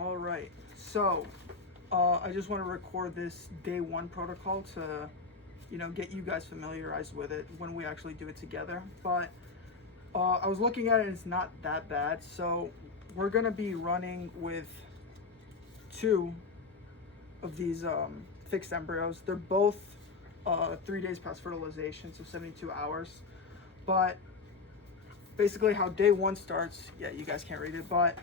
All right, so I just want to record this day one protocol to, get you guys familiarized with it when we actually do it together. But I was looking at it and it's not that bad. So we're gonna be running with two of these fixed embryos. They're both 3 days past fertilization, so 72 hours. But basically how day one starts, yeah, you guys can't read it, but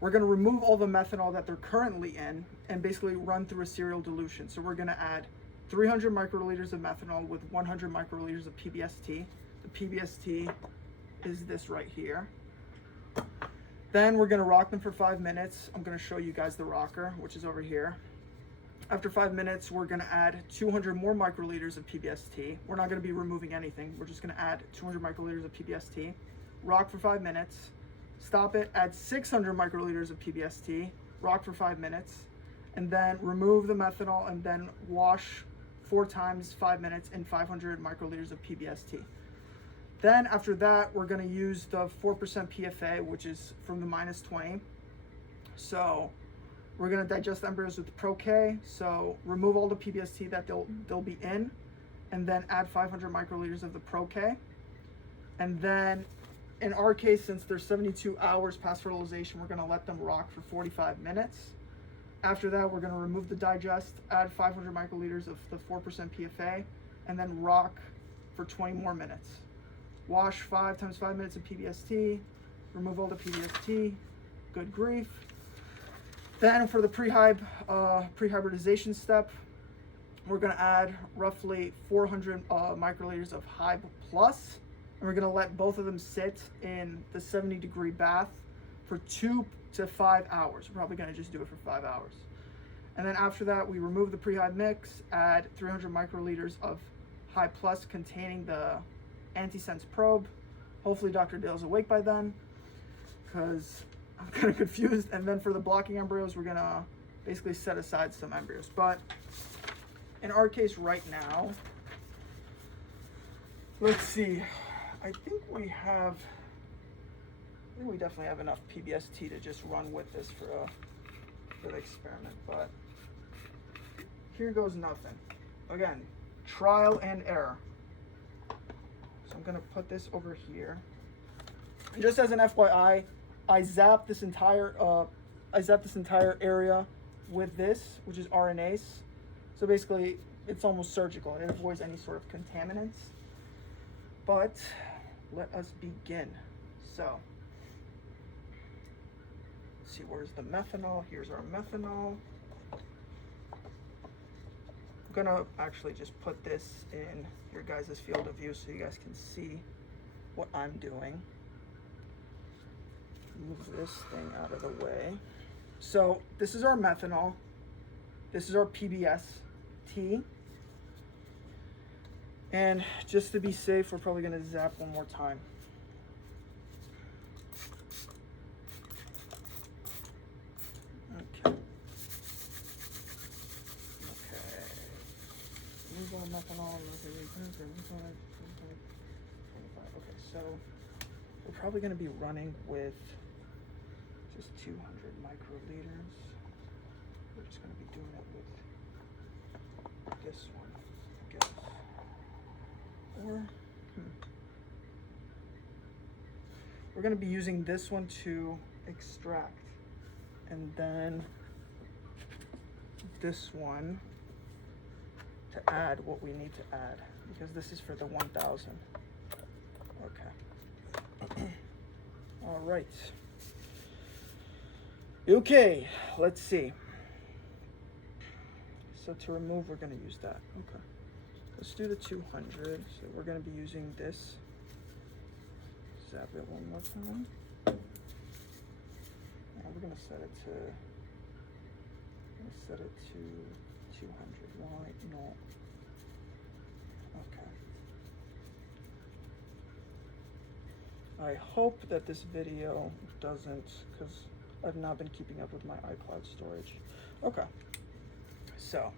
we're going to remove all the methanol that they're currently in and basically run through a serial dilution. So we're going to add 300 microliters of methanol with 100 microliters of PBST. The PBST is this right here. Then we're going to rock them for 5 minutes. I'm going to show you guys the rocker, which is over here. After 5 minutes, we're going to add 200 more microliters of PBST. We're not going to be removing anything. We're just going to add 200 microliters of PBST. Rock for 5 minutes. Stop it, add 600 microliters of PBST, rock for 5 minutes, and then remove the methanol and then wash 4 times 5 minutes in 500 microliters of PBST. Then after that, we're gonna use the 4% PFA, which is from the -20. So we're gonna digest the embryos with Pro-K. So remove all the PBST that they'll be in, and then add 500 microliters of the Pro-K. And then in our case, since they're 72 hours past fertilization, we're gonna let them rock for 45 minutes. After that, we're gonna remove the digest, add 500 microliters of the 4% PFA, and then rock for 20 more minutes. Wash 5 times 5 minutes of PBST, remove all the PBST, good grief. Then for the pre-hybridization step, we're gonna add roughly 400 microliters of Hyb Plus. And we're gonna let both of them sit in the 70-degree bath for 2 to 5 hours. We're probably gonna just do it for 5 hours. And then after that, we remove the pre-Hyb mix, add 300 microliters of Hyb Plus containing the antisense probe. Hopefully Dr. Dale's awake by then, because I'm kind of confused. And then for the blocking embryos, we're gonna basically set aside some embryos. But in our case right now, let's see. I think we definitely have enough PBST to just run with this for the experiment, but here goes nothing. Again, trial and error. So I'm gonna put this over here. And just as an FYI, I zapped this entire area with this, which is RNase. So basically, it's almost surgical. It avoids any sort of contaminants. But let us begin. So, let's see, where's the methanol? Here's our methanol. I'm gonna actually just put this in your guys' field of view so you guys can see what I'm doing. Move this thing out of the way. So, this is our methanol. This is our PBST. And just to be safe, we're probably gonna zap one more time. Okay. Move all methanol. Okay, so we're probably gonna be running with just 200 microliters. We're just gonna be doing it with this one, I guess. Or, we're going to be using this one to extract, and then this one to add what we need to add, because this is for the 1000. Okay. All right. Okay, let's see. So to remove, we're going to use that. Okay. Let's do the 200. So we're going to be using this. Zap it one more time. And we're going to set it to 200. Why not? Okay. I hope that this video doesn't, because I've not been keeping up with my iCloud storage. Okay. So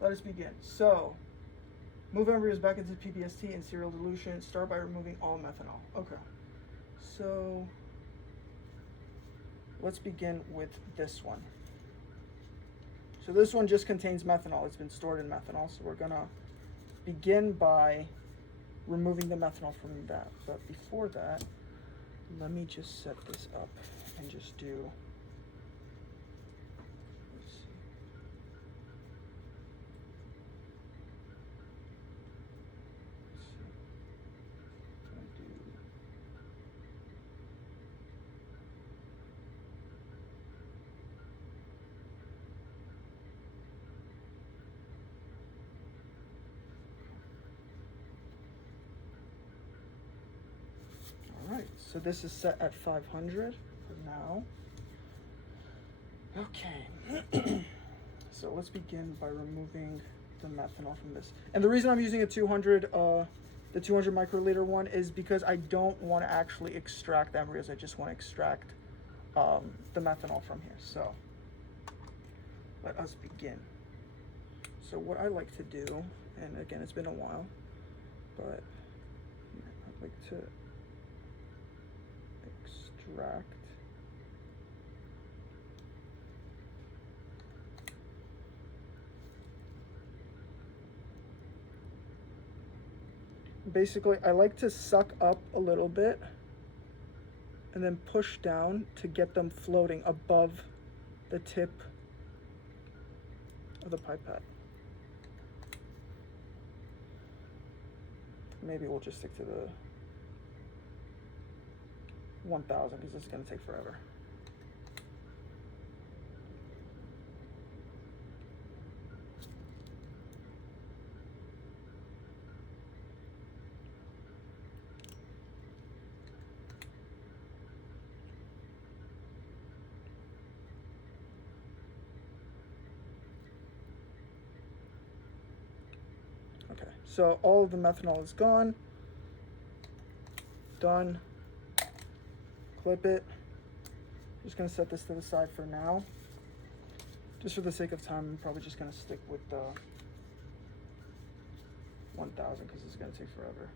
let us begin. So move embryos back into PBST in serial dilution. Start by removing all methanol. Okay. So let's begin with this one. So this one just contains methanol. It's been stored in methanol. So we're gonna begin by removing the methanol from that. But before that, let me just set this up and just do, let's see. Alright, so this is set at 500 for now. Okay, so let's begin by removing the methanol from this. And the reason I'm using a 200, the 200 microliter one is because I don't want to actually extract the embryos. I just want to extract the methanol from here. So let us begin. So what I like to do, and again, it's been a while, but I'd like to extract basically I like to suck up a little bit and then push down to get them floating above the tip of the pipette. Maybe we'll just stick to the 1000 because this is going to take forever. Okay, so all of the methanol is gone. Done. Clip it. Just gonna set this to the side for now. Just for the sake of time, I'm probably just gonna stick with the 1000 because it's gonna take forever.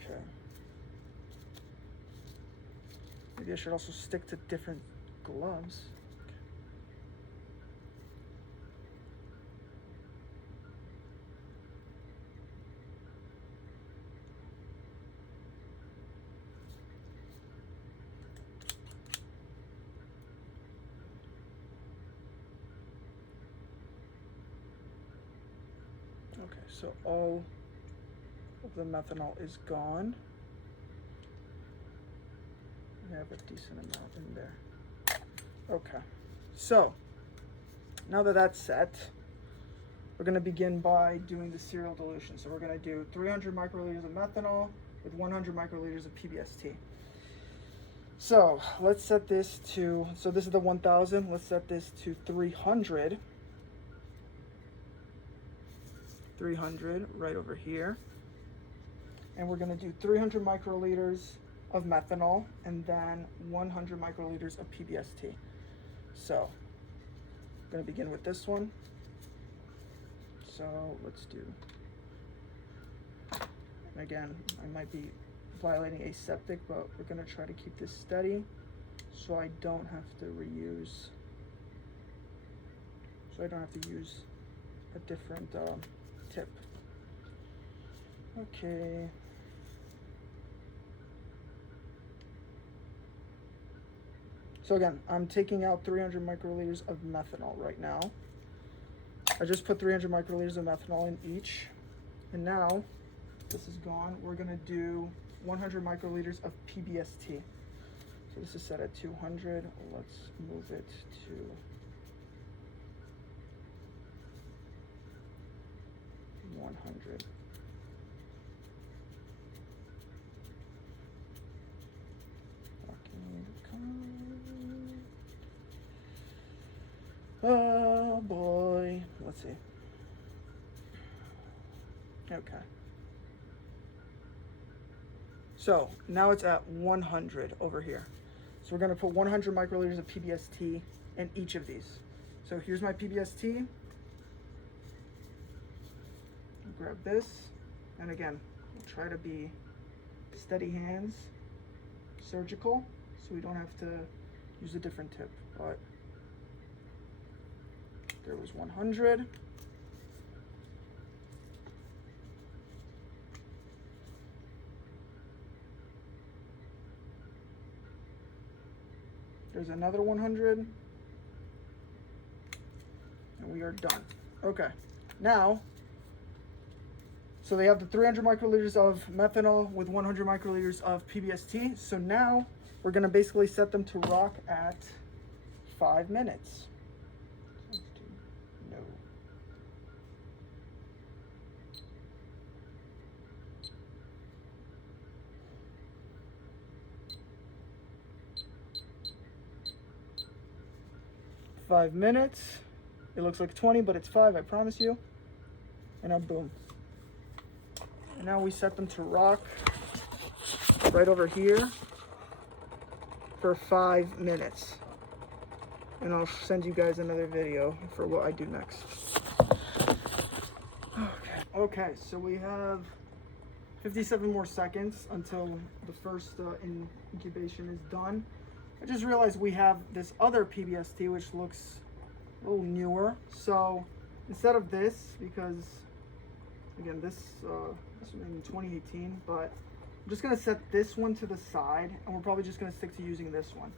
Okay. Maybe I should also stick to different gloves. Okay, so all of the methanol is gone. I have a decent amount in there. Okay, so now that that's set, we're going to begin by doing the serial dilution. So we're going to do 300 microliters of methanol with 100 microliters of PBST. So let's set this to, so this is the 1000, let's set this to 300. 300 right over here. And we're going to do 300 microliters of methanol and then 100 microliters of PBST. So I'm going to begin with this one. So let's do, again, I might be violating aseptic, but we're going to try to keep this steady so I don't have to reuse, so I don't have to use a different tip. Okay. So again, I'm taking out 300 microliters of methanol right now. I just put 300 microliters of methanol in each. And now this is gone. We're gonna do 100 microliters of PBST. So this is set at 200. Let's move it to 100. Oh boy, let's see. Okay. So now it's at 100 over here. So we're gonna put 100 microliters of PBST in each of these. So here's my PBST. Grab this, and again, we'll try to be steady hands, surgical, so we don't have to use a different tip. But there was 100. There's another 100. And we are done. Okay, now, so they have the 300 microliters of methanol with 100 microliters of PBST. So now we're gonna basically set them to rock at 5 minutes. No. Five minutes. It looks like 20, but it's 5, I promise you. And now boom. And now we set them to rock right over here for 5 minutes. And I'll send you guys another video for what I do next. Okay, so we have 57 more seconds until the first incubation is done. I just realized we have this other PBST which looks a little newer. So instead of this, because again this was in 2018, but I'm just gonna set this one to the side, and we're probably just gonna stick to using this one.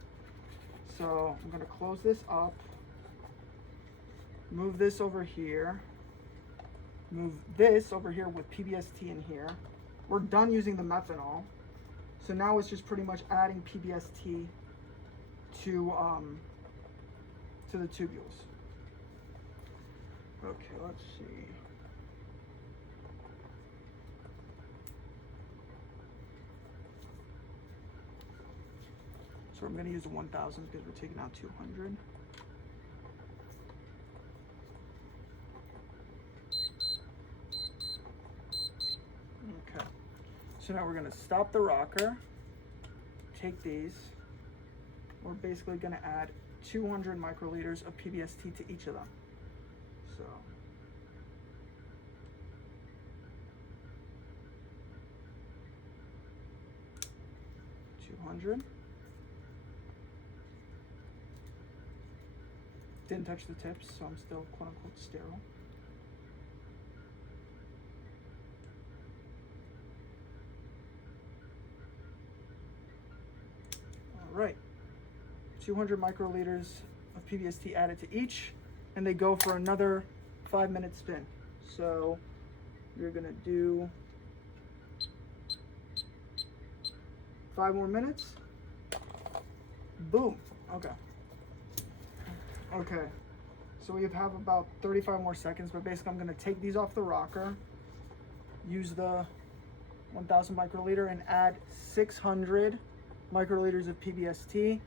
So I'm gonna close this up, move this over here, move this over here with PBST in here. We're done using the methanol, so now it's just pretty much adding PBST to the tubules. Okay, let's see. So I'm going to use the 1000 because we're taking out 200. Okay. So now we're going to stop the rocker, take these. We're basically going to add 200 microliters of PBST to each of them. So didn't touch the tips, so I'm still quote unquote sterile. All right, 200 microliters of PBST added to each, and they go for another 5-minute spin. So you're gonna do 5 more minutes. Boom. Okay. Okay. So we have about 35 more seconds, but basically I'm gonna take these off the rocker, use the 1000 microliter and add 600 microliters of PBST,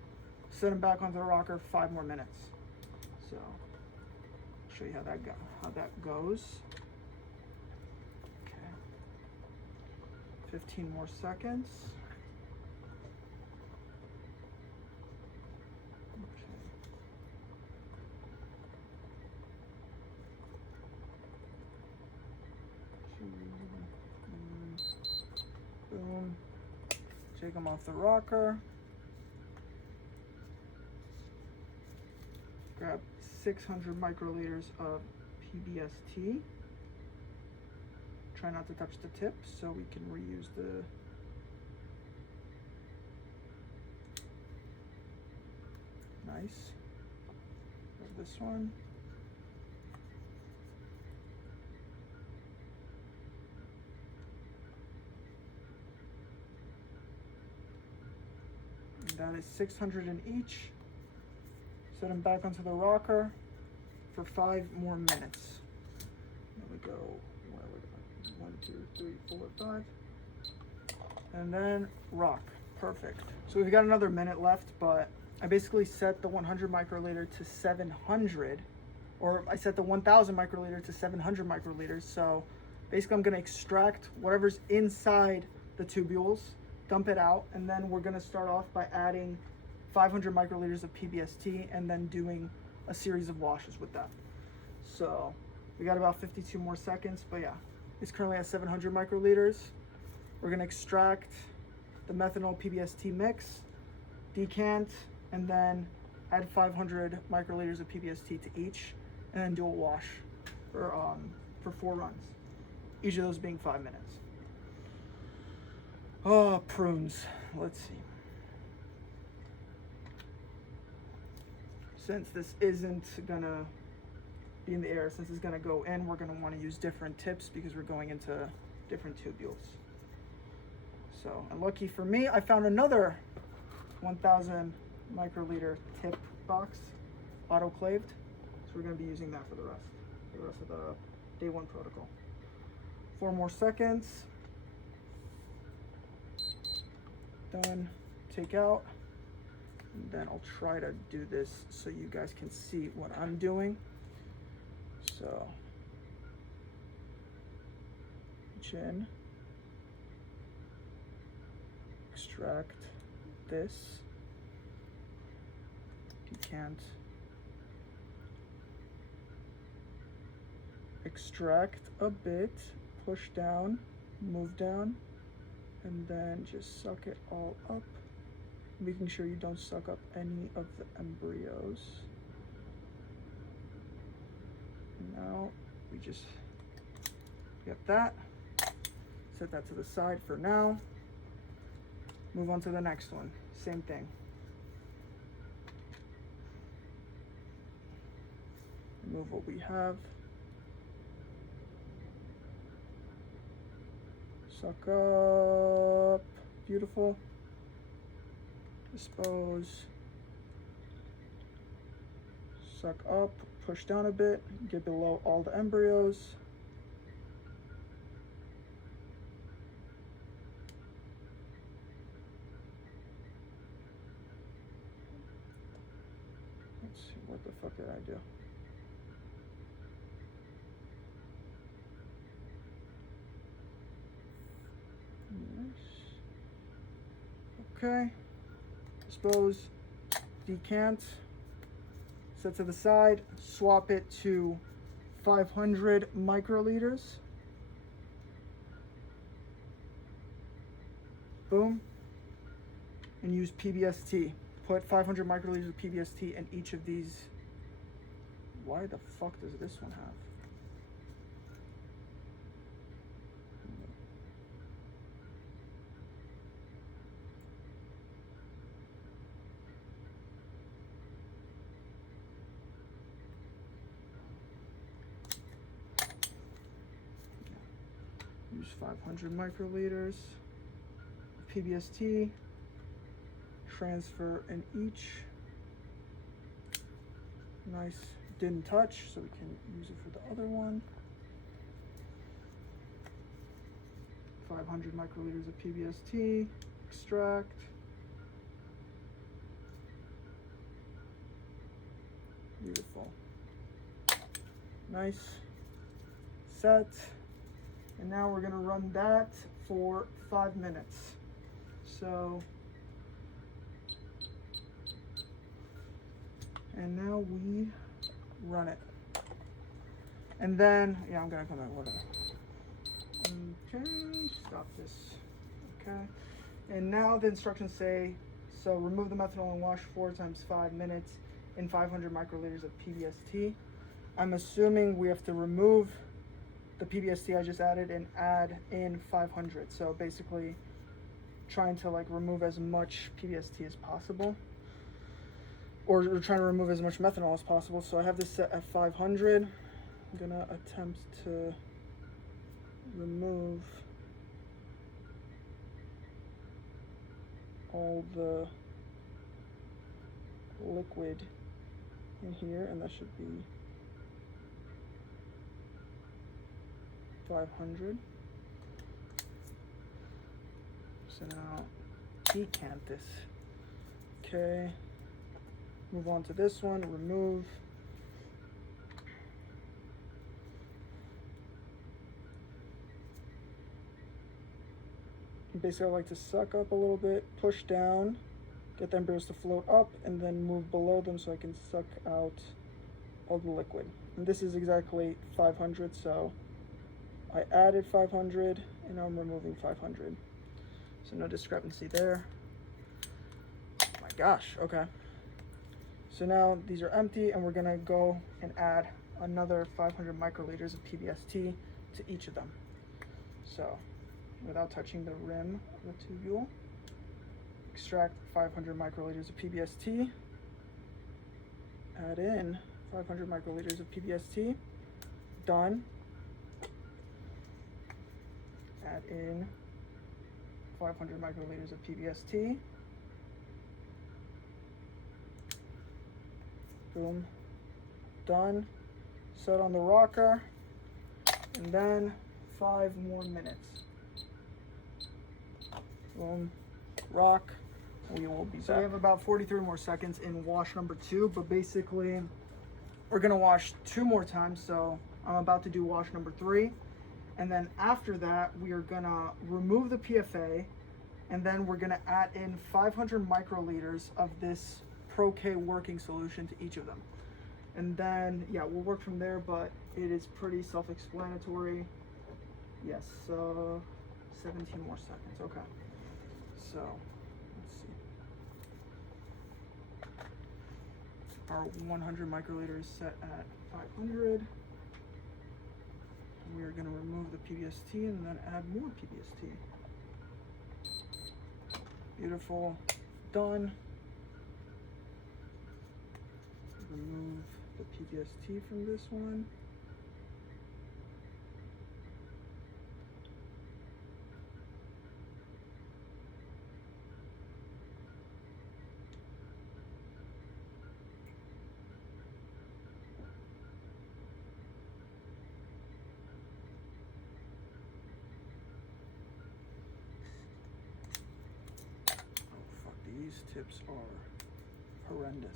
set them back onto the rocker 5 more minutes. So I'll show you how that goes. Okay. 15 more seconds. Boom. Take them off the rocker. Grab 600 microliters of PBST. Try not to touch the tip so we can reuse the nice. Grab this one. That is 600 in each. Set them back onto the rocker for 5 more minutes. There we go. 1, 2, 3, 4, 5. And then rock. Perfect. So we've got another minute left, but I basically set the 100 microliter to 700, or I set the 1000 microliter to 700 microliters. So basically I'm going to extract whatever's inside the tubules, dump it out, and then we're going to start off by adding 500 microliters of PBST and then doing a series of washes with that. So we got about 52 more seconds, but yeah, it's currently at 700 microliters. We're going to extract the methanol PBST mix, decant, and then add 500 microliters of PBST to each, and then do a wash for 4 runs. Each of those being 5 minutes. Oh, prunes. Let's see. Since this isn't gonna be in the air, since it's gonna go in, we're gonna wanna use different tips because we're going into different tubules. So, and lucky for me, I found another 1000 microliter tip box, autoclaved. So we're gonna be using that for the rest of the day 1 protocol. 4 more seconds. Done. Take out. And then I'll try to do this so you guys can see what I'm doing. So, reach in, extract this, decant, extract a bit, push down, move down, and then just suck it all up, making sure you don't suck up any of the embryos. Now we just get that, set that to the side for now. Move on to the next one, same thing. Remove what we have. Suck up, beautiful. Dispose. Suck up, push down a bit, get below all the embryos. Let's see, what the fuck did I do? Okay, dispose, decant, set to the side, swap it to 500 microliters. Boom. And use PBST. Put 500 microliters of PBST in each of these. Why the fuck does this one have? Use 500 microliters PBST, transfer in each. Nice, didn't touch, so we can use it for the other one. 500 microliters of PBST, extract. Beautiful. Nice, set. And now we're gonna run that for 5 minutes. So, and now we run it. And then, yeah, I'm gonna come out, whatever. Okay, stop this. Okay. And now the instructions say, so remove the methanol and wash 4 times 5 minutes in 500 microliters of PBST. I'm assuming we have to remove the PBST I just added and add in 500. So basically trying to like remove as much PBST as possible, or trying to remove as much methanol as possible. So I have this set at 500. I'm gonna attempt to remove all the liquid in here, and that should be 500. So now decant this. Okay, move on to this one, remove. Basically I like to suck up a little bit, push down, get the embryos to float up, and then move below them so I can suck out all the liquid. And this is exactly 500, so I added 500 and now I'm removing 500. So no discrepancy there. My Gosh, okay. So now these are empty, and we're gonna go and add another 500 microliters of PBST to each of them. So, without touching the rim of the tubule, extract 500 microliters of PBST, add in 500 microliters of PBST, done. Add in 500 microliters of PBST. Boom, done. Set on the rocker, and then 5 more minutes. Boom, rock, we will be back. So we have about 43 more seconds in wash number 2, but basically we're gonna wash 2 more times, so I'm about to do wash number 3. And then after that, we are gonna remove the PFA, and then we're gonna add in 500 microliters of this Pro-K working solution to each of them. And then, yeah, we'll work from there, but it is pretty self-explanatory. Yes, 17 more seconds, okay. So, let's see. Our 100 microliters set at 500. We are gonna remove the PBST and then add more PBST. Beautiful, done. Remove the PBST from this one. Oh fuck, these tips are horrendous.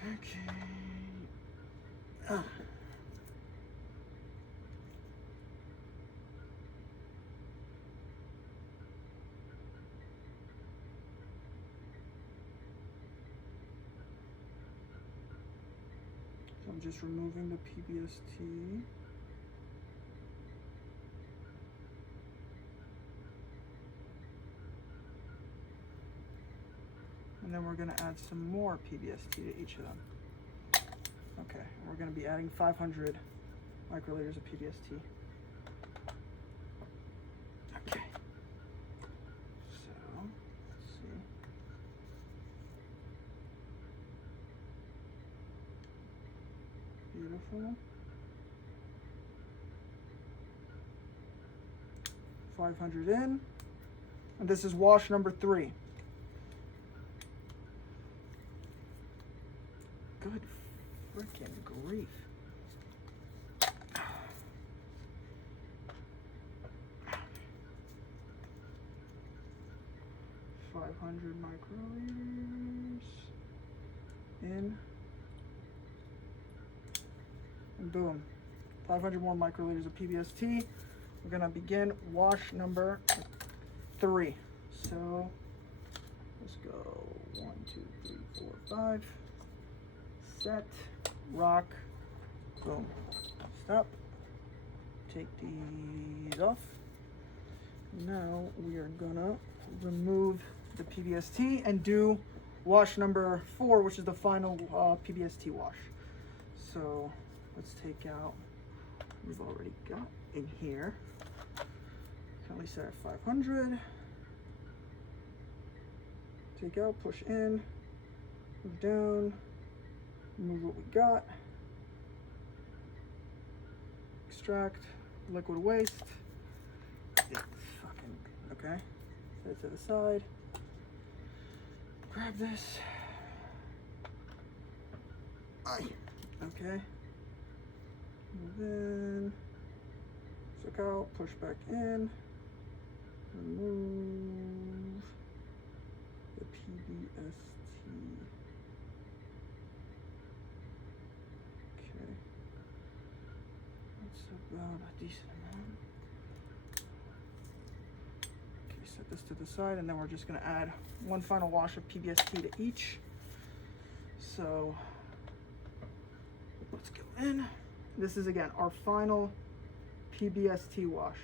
Okay. So I'm just removing the PBST. And then we're going to add some more PBST to each of them. Okay, we're going to be adding 500 microliters of PBST. Okay. So, let's see. Beautiful. 500 in. And this is wash number 3. Good freaking grief. $500 microliters in, and boom, 500 more microliters of PBST. We're gonna begin wash number 3. So let's go 1, 2, 3, 4, 5. Set, rock, boom, stop, take these off. Now we are gonna remove the PBST and do wash number 4, which is the final PBST wash. So let's take out, we've already got in here, currently set at 500, take out, push in, move down, remove what we got, extract, liquid waste, it's fucking, okay, set it to the side, grab this, okay, move in, suck out, push back in, remove the PBST. About a decent amount. Okay, set this to the side, and then we're just going to add one final wash of PBST to each. So let's go in. This is again our final PBST wash.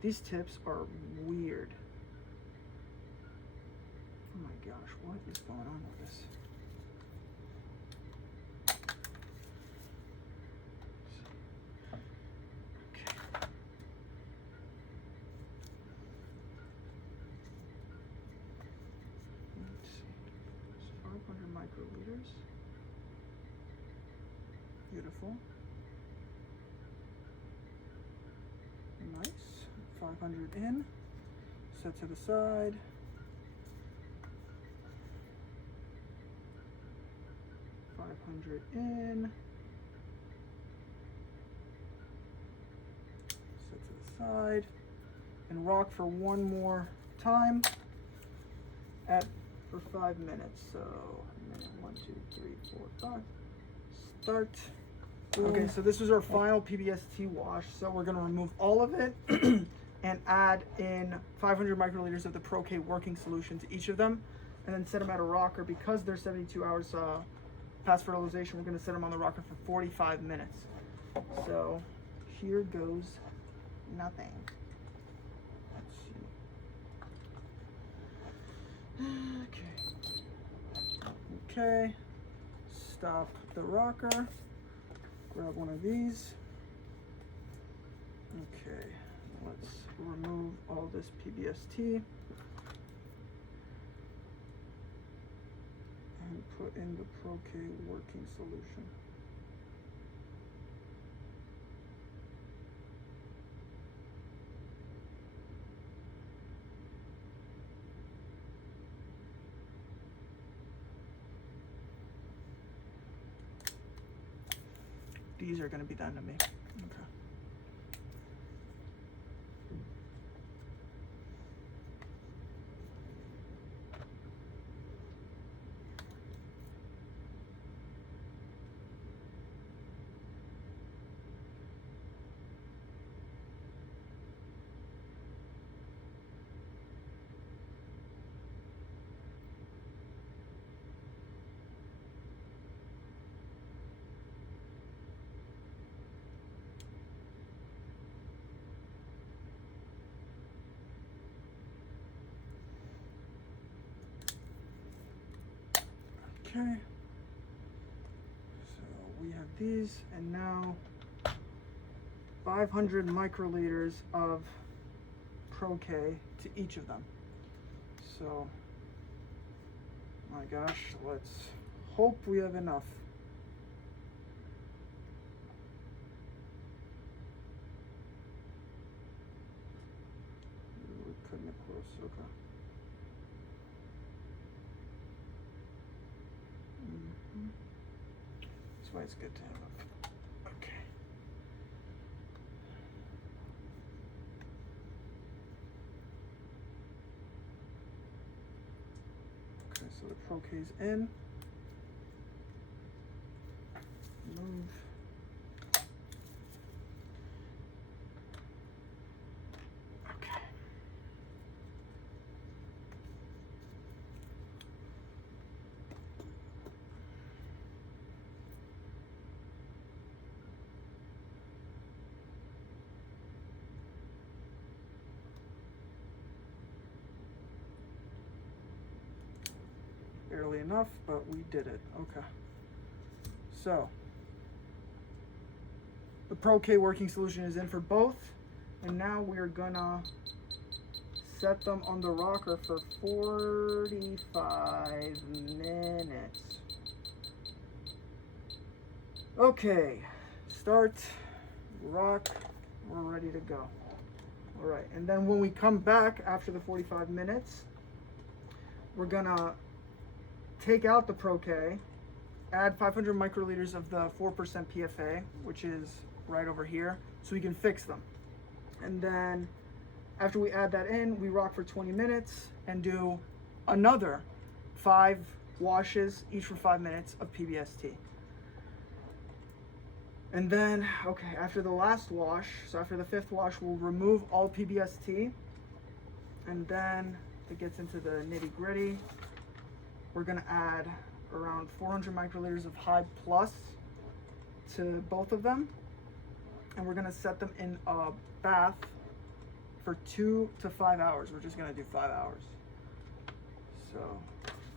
These tips are weird. Oh my gosh, what is going on with this? Okay. Let's see. It's 500 microliters. Beautiful. Nice. 500 in. Set to the side. 500 in. Set to the side. And rock for one more time for 5 minutes. So, minute 1, 2, 3, 4, 5. Start. Okay, so this is our final PBST wash. So we're gonna remove all of it and add in 500 microliters of the Pro-K working solution to each of them, and then set them at a rocker. Because they're 72 hours past fertilization, we're gonna set them on the rocker for 45 minutes. So here goes nothing. Let's see. Okay. Stop the rocker. Grab one of these. Okay, let's remove all this PBST and put in the Pro-K working solution. These are going to be done to me. Okay. Okay, so we have these, and now 500 microliters of Pro-K to each of them. So, my gosh, let's hope we have enough. We're cutting it close, okay. That's why it's good to have it. Okay. Okay, so the Pro-K's in. Move. Okay. Barely enough, but we did it. Okay. So, the Pro-K working solution is in for both, and now we're gonna set them on the rocker for 45 minutes. Okay, start, rock, we're ready to go. All right, and then when we come back after the 45 minutes, we're gonna take out the Pro-K, add 500 microliters of the 4% PFA, which is right over here, so we can fix them. And then after we add that in, we rock for 20 minutes and do another 5 washes, each for 5 minutes of PBST. And then, okay, after the last wash, so after the 5th wash, we'll remove all PBST. And then it gets into the nitty gritty. We're gonna add around 400 microliters of Hyb Plus to both of them. And we're gonna set them in a bath for 2 to 5 hours. We're just gonna do 5 hours. So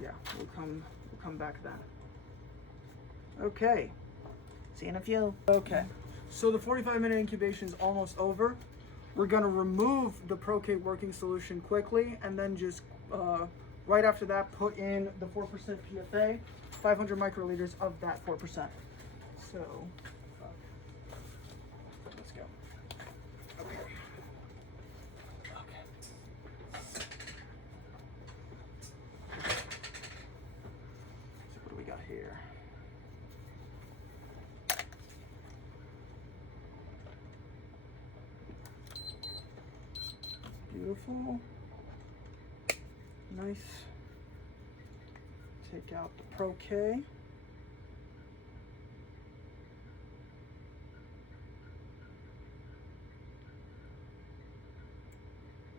yeah, we'll come back then. Okay. See you in a few. Okay. So the 45-minute incubation is almost over. We're gonna remove the Procate working solution quickly, and then just right after that, put in the 4% PFA, 500 microliters of that 4%. So let's go. Okay. So what do we got here? Beautiful. Nice. Take out the Pro-K.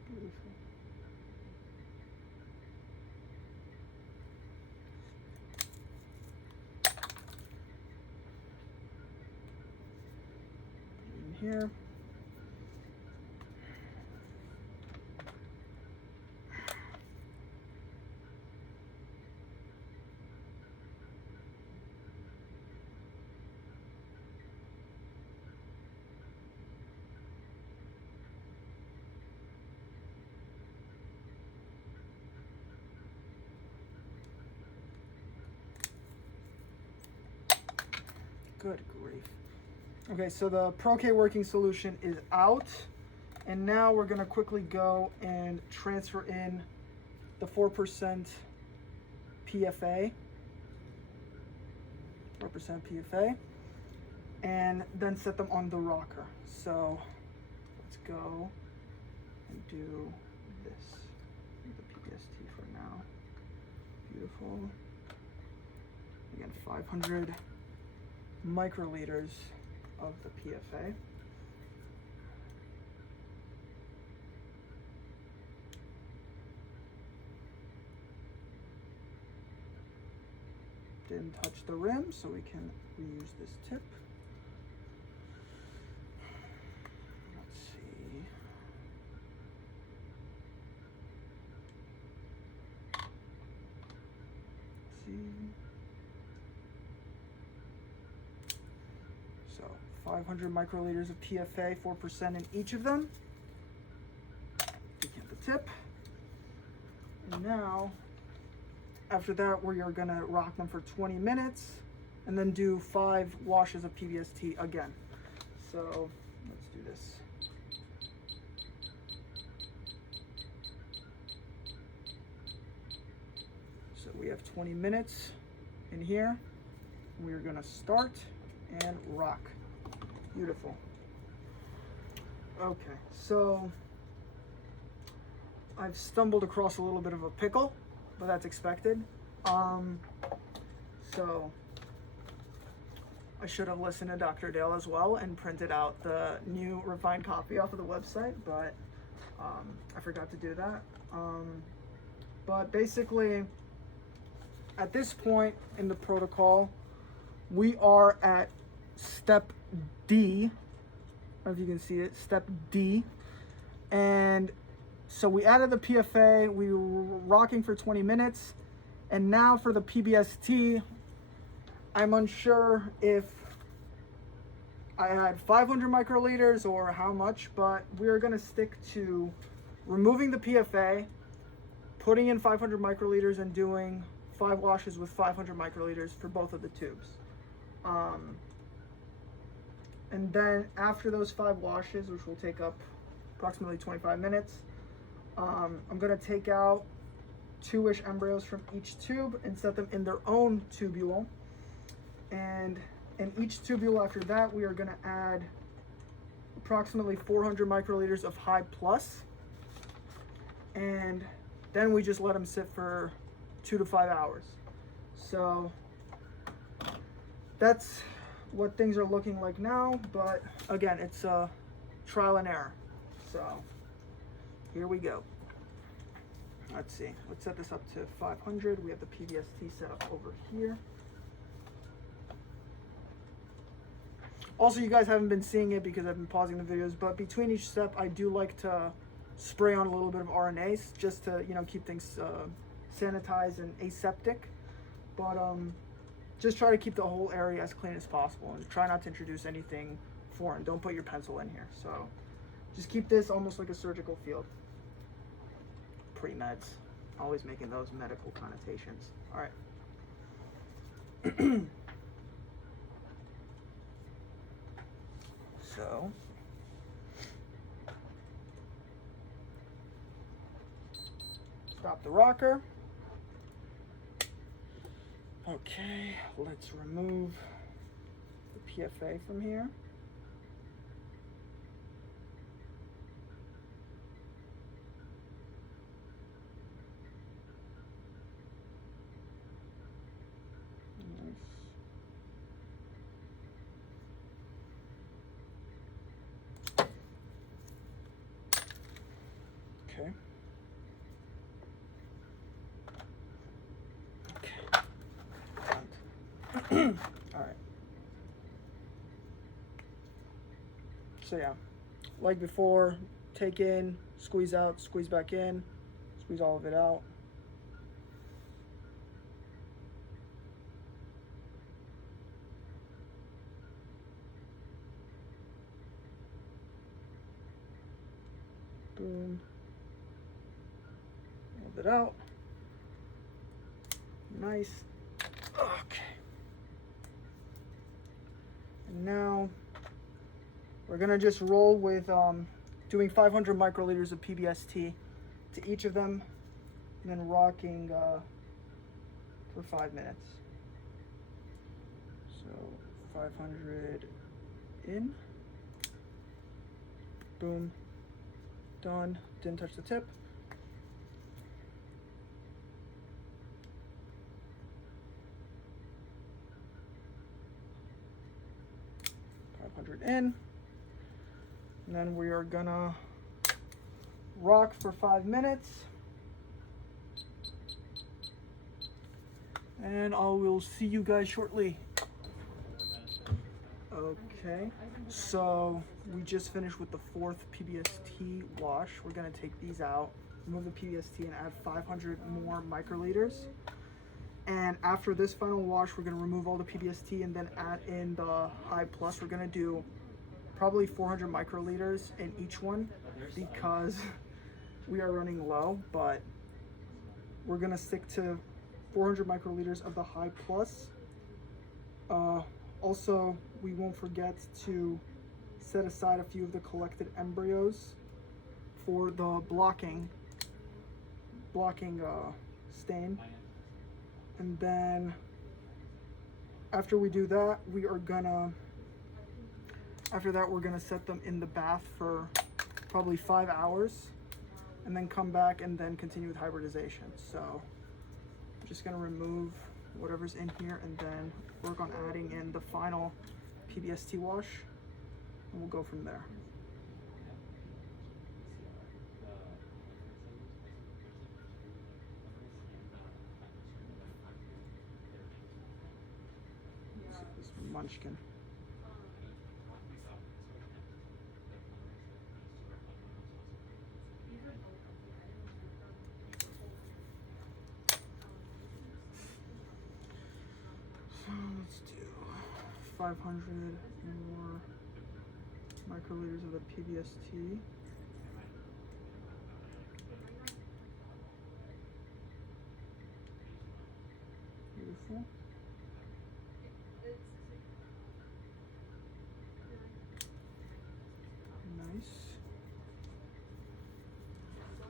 Beautiful. In here. Good grief. Okay, so the Pro-K working solution is out, and now we're gonna quickly go and transfer in the 4% PFA, 4% PFA, and then set them on the rocker. So let's go and do this. The PBST for now. Beautiful. Again, 500 microliters of the PFA. Didn't touch the rim, so we can reuse this tip. Let's see. So 500 microliters of PFA, 4% in each of them. Decant the tip. And now, after that, we are gonna rock them for 20 minutes and then do 5 washes of PBST again. So let's do this. So we have 20 minutes in here. We're gonna start and rock. Beautiful. Okay, so I've stumbled across a little bit of a pickle, but that's expected. So I should have listened to Dr. Dale as well and printed out the new refined copy off of the website, but I forgot to do that. But basically, at this point in the protocol, we are at step D. I don't know if you can see it, step D. And so we added the PFA, we were rocking for 20 minutes. And now for the PBST, I'm unsure if I had 500 microliters or how much, but we're gonna stick to removing the PFA, putting in 500 microliters and doing 5 washes with 500 microliters for both of the tubes. And then after those 5 washes, which will take up approximately 25 minutes, I'm gonna take out 2-ish embryos from each tube and set them in their own tubule. And in each tubule after that, we are gonna add approximately 400 microliters of High Plus. And then we just let them sit for 2 to 5 hours. So that's what things are looking like now, but again, it's a trial and error. So here we go. Let's see, let's set this up to 500. We have the PBST set up over here. Also, you guys haven't been seeing it because I've been pausing the videos, but between each step, I do like to spray on a little bit of RNase just to, you know, keep things sanitized and aseptic. But just try to keep the whole area as clean as possible and try not to introduce anything foreign. Don't put your pencil in here. So just keep this almost like a surgical field. Pre-meds, always making those medical connotations. All right. So stop the rocker. Okay, let's remove the PFA from here. Nice. Okay. All right. So yeah, like before, take in, squeeze out, squeeze back in, squeeze all of it out. Boom. All of it out. Nice. Okay. And now we're gonna just roll with doing 500 microliters of PBST to each of them, and then rocking for 5 minutes. So 500 in. Boom. Done. Didn't touch the tip. In, and then we are gonna rock for 5 minutes, and I will see you guys shortly. Okay, so we just finished with the 4th PBST wash. We're gonna take these out, remove the PBST, and add 500 more microliters. And after this final wash, we're gonna remove all the PBST and then add in the High Plus. We're gonna do probably 400 microliters in each one because we are running low, but we're gonna stick to 400 microliters of the High Plus. Also, we won't forget to set aside a few of the collected embryos for the blocking stain. And then after we do that, we're gonna set them in the bath for probably 5 hours, and then come back and then continue with hybridization. So I'm just gonna remove whatever's in here and then work on adding in the final PBST wash, and we'll go from there. Munchkin. So let's do 500 more microliters of the PBST. Beautiful. Nice.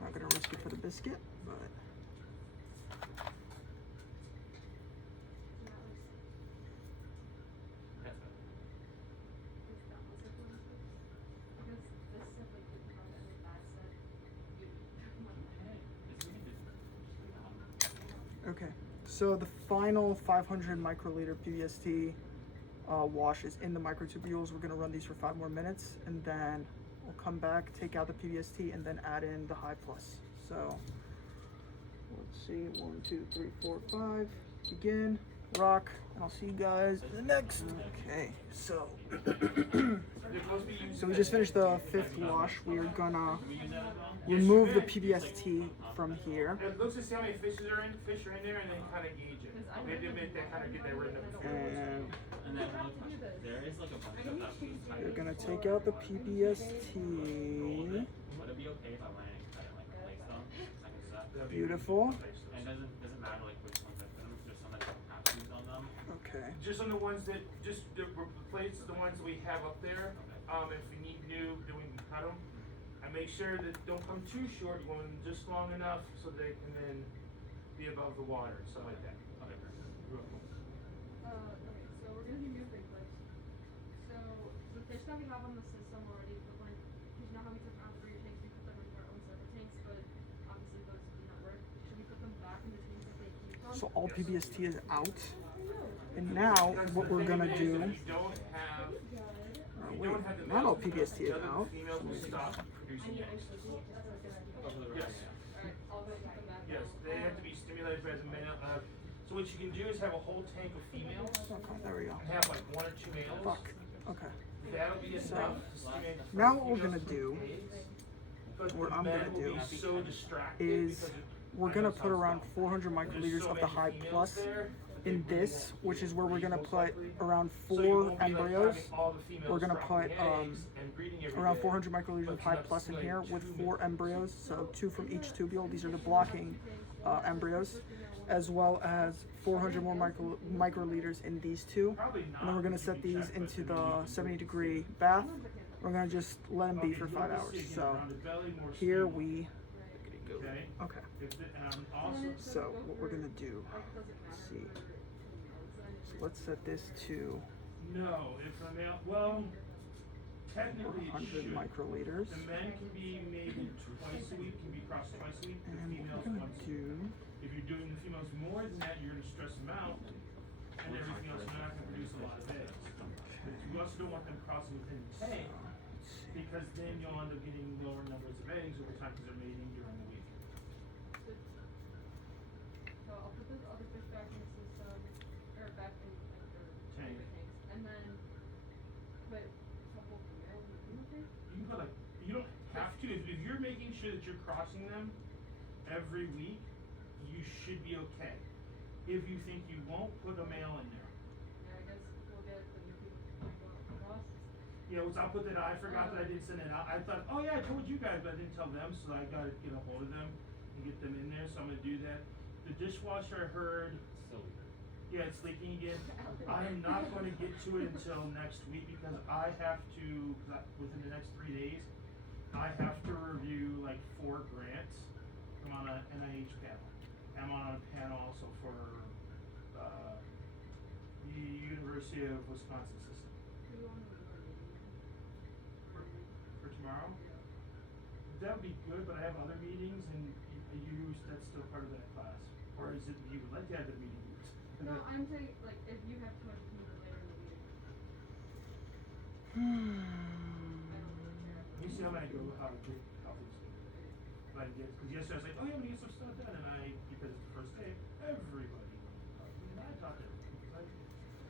Not gonna risk it for the biscuit, but okay. So the final 500 microliter PBST wash is in the microtubules. We're gonna run these for 5 more minutes, and then we'll come back, take out the PBST, and then add in the High Plus. So let's see, 1, 2, 3, 4, 5. Begin, rock, and I'll see you guys in the next. Okay, so so we just finished the 5th wash. We are gonna remove the PBST from here. It looks to see how many fish are in there, and then kind of gauge it. We have to make that kind of get that written up before. And then there is like a bunch of that piece. You're gonna take out the PBST. Would it be okay if I went and cut it like a stone? I can do that. Beautiful. And doesn't matter like which ones I put them. There's some that don't have to use on them. Okay. Just on the ones that replace the ones that we have up there. If we need new, then we can cut them. And make sure that don't come too short. You want them just long enough so they can then be above the water, stuff like that. Okay. Okay, so we're gonna do new big clips. So the fish that we have on the system already, but like, because you know how we took out 3 tanks, we put them into our own separate tanks, but obviously those did not work. Should we put them back in the tanks that they came from? So all PBST is out. And now what we're gonna do. Wait, not all PBST is out. Yes, they have to be stimulated by the male. So what you can do is have a whole tank of females. Okay, there we go. And have like 1 or 2 males. Fuck. Okay. That'll be enough to stimulate. Now what we're gonna do, But what the I'm men gonna will do be so distracted is because we're gonna put around 400 microliters of the High Plus in this, which is where we're gonna put around 4 embryos. We're gonna put around 400 microliters of High Plus in here with 4 embryos, so 2 from each tubule. These are the blocking embryos, as well as 400 more microliters in these 2. And then we're gonna set these into the 70-degree bath. We're gonna just let them be for 5 hours. So here we go. Okay. So what we're gonna do, let's see. So let's set this to No, if a male, well, technically it 100 should. microliters. The men can be maybe twice a week, can be crossed twice a week, the And what females we're gonna once a week. do, If you're doing the females more than that, you're gonna stress them out, and everything else, you're not gonna produce a lot of eggs. But you also don't want them crossing within the tank, because then you'll end up getting lower numbers of eggs over time because they're mating during the week. So I'll put the other fish back in the system, or back in like the Tank. tanks, and then put a couple females in the tank. You can put like, you don't have to, if you're making sure that you're crossing them every week, you should be okay. If you think you won't, put a male in there. Yeah, I guess we'll get the new people across. Yeah, I'll put that, I forgot that I did send it out. I thought, oh yeah, I told you guys, but I didn't tell them, so I gotta get a hold of them and get them in there, so I'm gonna do that. The dishwasher, I heard, yeah, it's leaking again. I am not gonna get to it until next week because I have to, within the next 3 days, I have to review like 4 grants. I'm on a NIH panel. I'm on a panel also for, the University of Wisconsin system. Do you want to leave our meeting? For tomorrow? That would be good, but I have other meetings and that's still part of that class. Or is it, you would like to have the meeting? No, I'm saying, like, if you have too much to do later in the meeting. I don't really care. You see how I go, how things go. Like, because yesterday I was like, oh yeah, I'm gonna get some stuff done, and because it's the first day, everybody wanted to talk to me, and I talked to everybody,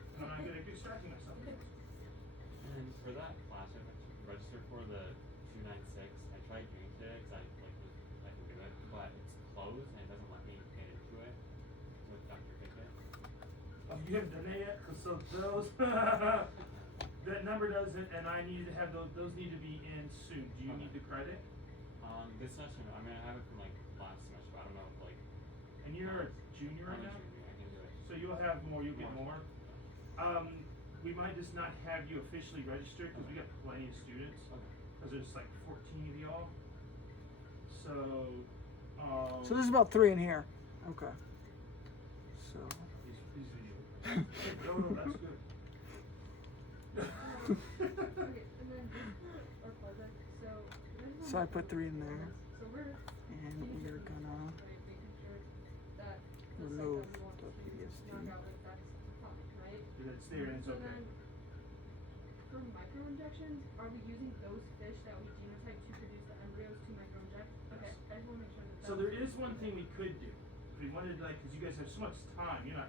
because I'm not good at distracting myself. And for that class, I have to register for the 296. I tried doing today because I can do it, but it's closed and it doesn't let me get into it with Dr. Pickett. Oh, you haven't done that yet? So those, that number doesn't, and I needed to have those need to be in soon. Do you need the credit? This semester, I mean, I have it from like last semester, but I don't know if like. And you're a junior right I'm a now? junior, I can do it. So you'll have more, you'll get more. We might just not have you officially registered, because we got plenty of students, because there's like 14 of y'all. So, so there's about 3 in here. Okay. So. These videos. No, that's good. Okay, and then our project, So I put 3 in there. So we're And we're gonna right, making sure that the remove site that we want the to PBST. knock out, like, that's fine, right? It's there and it's So okay. then, for microinjections, are we using those fish that we genotype to produce the embryos to microinject? Okay, Yes. I just wanna make sure that. So there is one thing we could do. If we wanted, like, because you guys have so much time, you're not.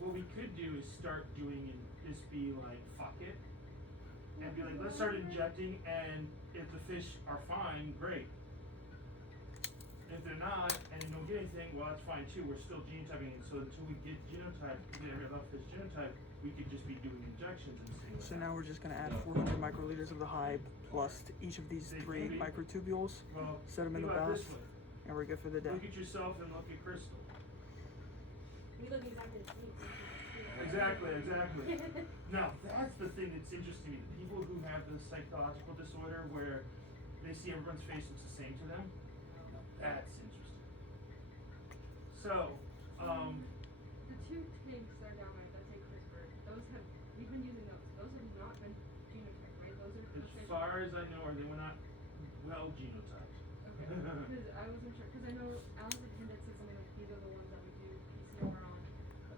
What we could do is start doing and just be like, fuck it. and be like, let's start injecting, and if the fish are fine, great. If they're not, and you don't get anything, well, that's fine too. We're still genotyping, so until we get genotype, we have enough fish genotype, we could just be doing injections and seeing what So now happens. we're just gonna add 400 microliters of the Hybe plus to each of these They 3 can be. microtubules, Well, set them in think the about it bath, this way. and we're good for the day. Look at yourself and look at Crystal. We look exactly the same. Exactly. Now, that's the thing that's interesting to me. The people who have the psychological disorder where they see everyone's face looks the same to them, that's interesting. So, The 2 tanks that are down there that say CRISPR, those have, we've been using those. Those have not been genotyped, right? Those are as fish. far as I know, they were not well genotyped. Okay, because I wasn't sure, because I know Alan Pretended said something like these are the ones that we do PCR on,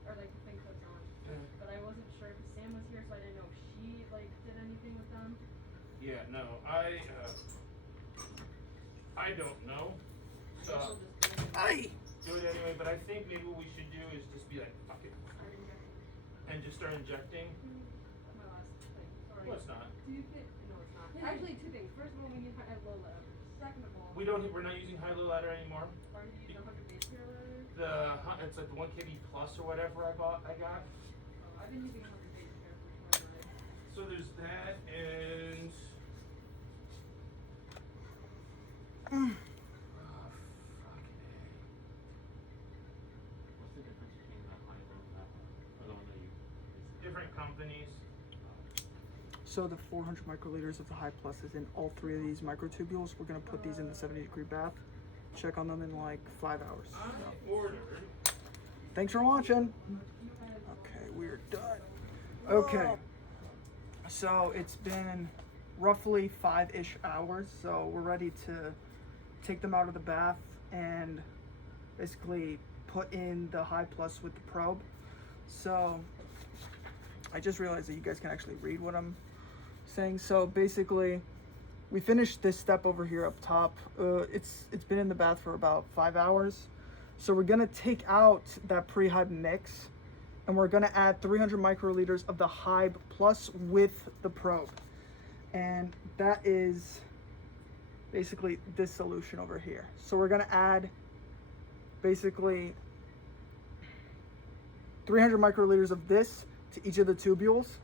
or like the thing codes on. Yeah. But I wasn't sure if Sam was here, so I didn't know if she like did anything with them. Yeah, no, I don't know. I So, guess we'll just do it. Aye! do it anyway, but I think maybe what we should do is just be like, fuck it, Start injecting. and just start injecting. My last thing, sorry. Well, it's not. Do you get, no it's not. Actually 2 things. First of all, we need high low ladder. Second of all, We're not using high-low ladder anymore. are you using 100 base pair ladder? It's like the 1 kb plus or whatever I got. Oh, I've been using 100 base pair for forever. So there's that, and fucking What's the difference between the high low and that one? Or the one that you A. Different companies. So the 400 microliters of the Hybe plus is in all 3 of these microtubules. We're gonna put these in the 70-degree bath. Check on them in like 5 hours. I ordered. Thanks for watching. Okay, we're done. Okay. So it's been roughly 5-ish hours. So we're ready to take them out of the bath and basically put in the Hybe plus with the probe. So I just realized that you guys can actually read what I'm saying. So basically, we finished this step over here up top. It's been in the bath for about 5 hours. So we're gonna take out that pre-Hybe mix, and we're gonna add 300 microliters of the Hybe plus with the probe, and that is basically this solution over here. So we're gonna add basically 300 microliters of this to each of the tubules.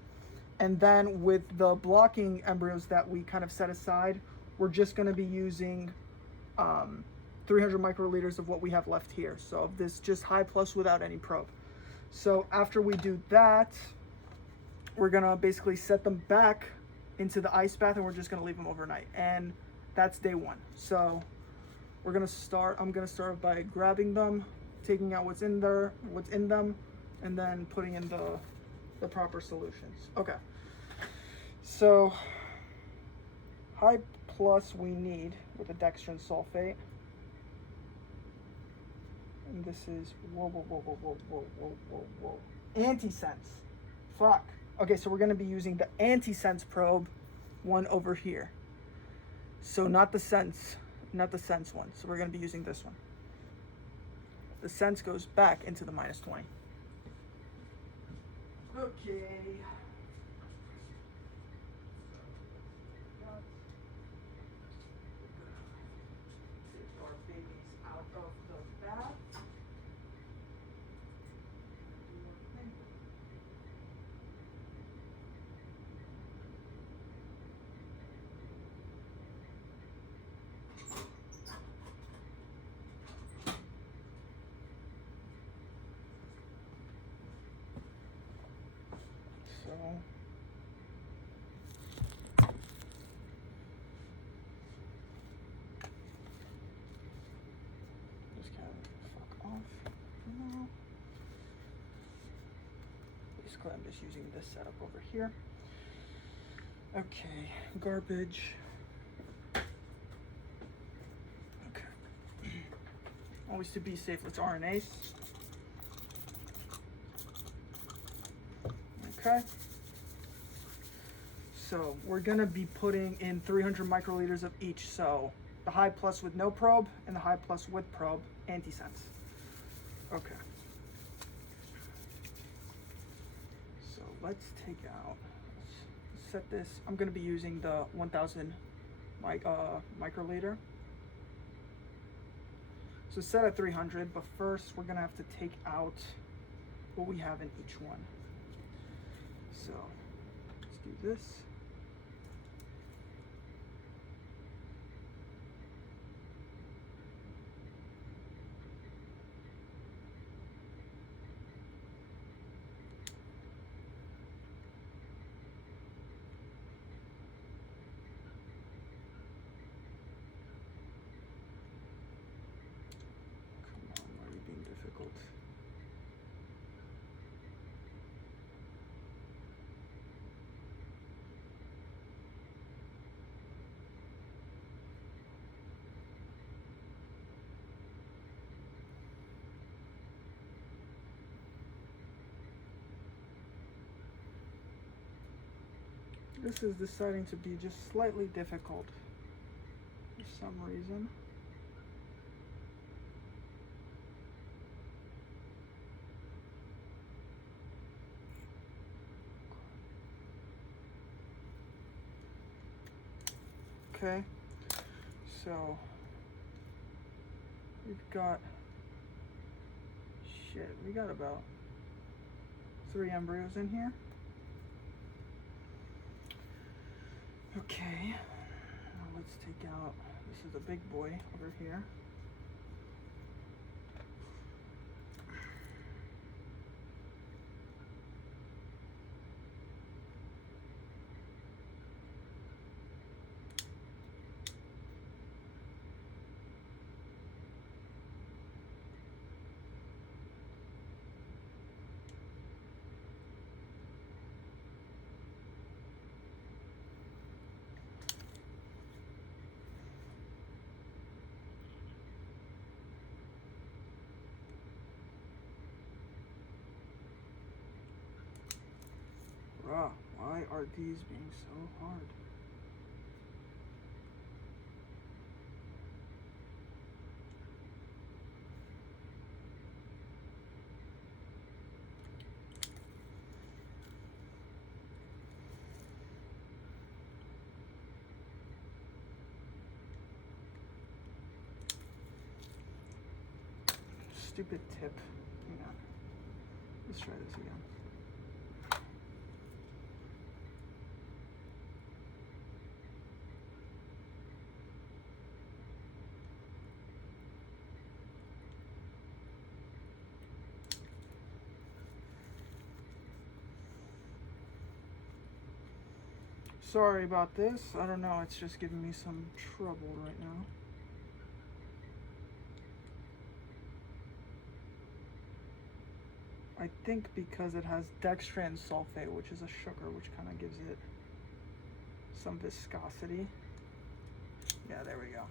And then with the blocking embryos that we kind of set aside, we're just going to be using 300 microliters of what we have left here. So of this just Hybe plus without any probe. So after we do that, we're going to basically set them back into the ice bath, and we're just going to leave them overnight. And that's day 1. So we're going to start, I'm going to start by grabbing them, taking out what's in them, and then putting in the proper solutions. Okay. So Hybe plus we need with the dextrin sulfate. And this is whoa. Antisense. Fuck. Okay, so we're gonna be using the antisense probe one over here. So not the sense one. So we're gonna be using this one. The sense goes back into the -20. Okay. Take our babies out of the bath. So just kind of fuck off for now. Basically, I'm just using this setup over here. Okay, garbage. Okay. Always to be safe, let's RNA. Okay. So we're gonna be putting in 300 microliters of each. So the Hybe plus with no probe and the Hybe plus with probe, antisense. Okay. So let's take out, let's set this. I'm going to be using the 1000 microliter. So set at 300, but first we're going to have to take out what we have in each one. So let's do this. Difficult. This is deciding to be just slightly difficult for some reason. Okay, so we got about 3 embryos in here. Okay, now let's take out, this is a big boy over here. Bruh, why are these being so hard? Stupid tip. Hang on. Let's try this again. Sorry about this. I don't know, it's just giving me some trouble right now. I think because it has dextran sulfate, which is a sugar, which kind of gives it some viscosity. Yeah, there we go.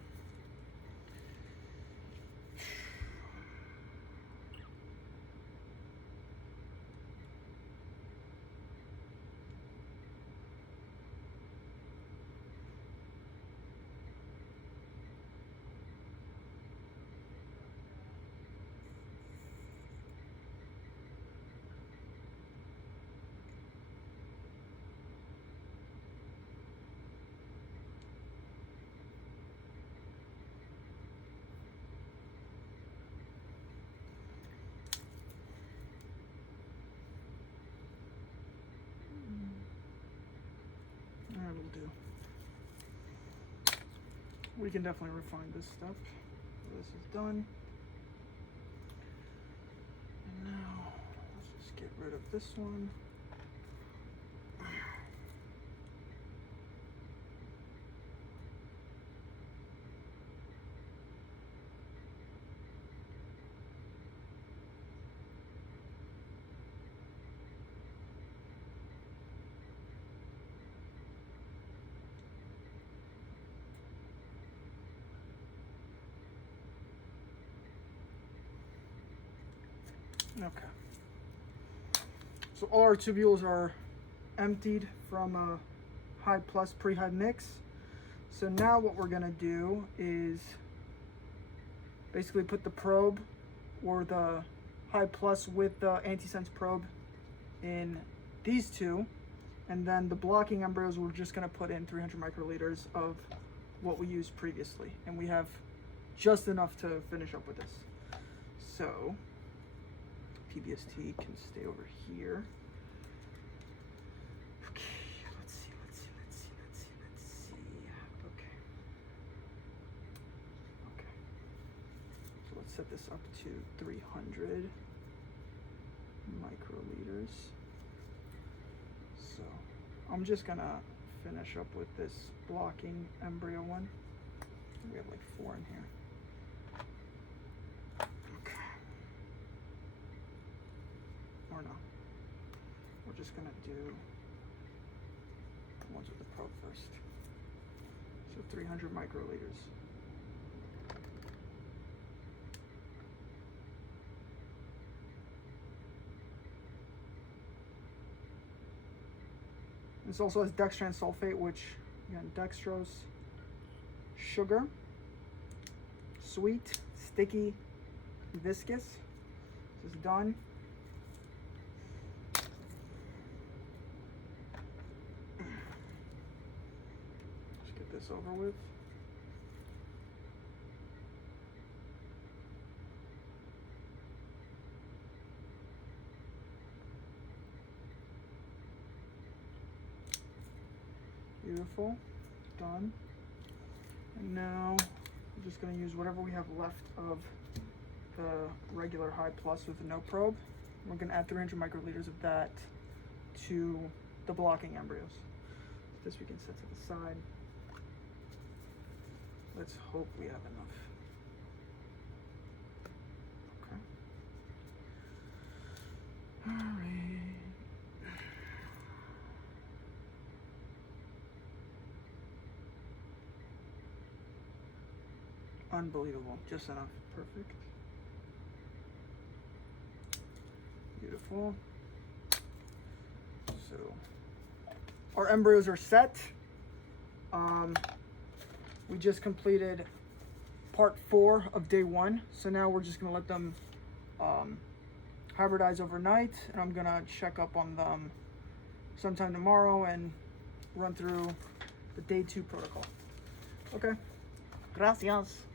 Will do. We can definitely refine this stuff. This is done. And now let's just get rid of this one. Okay. So all our tubules are emptied from a Hyd Plus pre-Hyd mix. So now what we're gonna do is basically put the probe or the Hyd Plus with the antisense probe in these two, And then the blocking embryos, we're just gonna put in 300 microliters of what we used previously. And we have just enough to finish up with this. So, PBST can stay over here. Okay, let's see. Okay. So let's set this up to 300 microliters. So I'm just gonna finish up with this blocking embryo one. We have like 4 in here. Okay. Or no. We're just gonna do the ones with the probe first. So 300 microliters. This also has dextran sulfate, which, again, dextrose, sugar, sweet, sticky, viscous. This is done. Let's get this over with. Beautiful, done. And now we're just gonna use whatever we have left of the regular high plus with the no probe. We're gonna add 300 microliters of that to the blocking embryos. This we can set to the side. Let's hope we have enough. Okay. All right. Unbelievable, just enough, perfect. Beautiful. So, our embryos are set. We just completed part 4 of day 1. So now we're just gonna let them hybridize overnight, and I'm gonna check up on them sometime tomorrow and run through the day 2 protocol. Okay, gracias.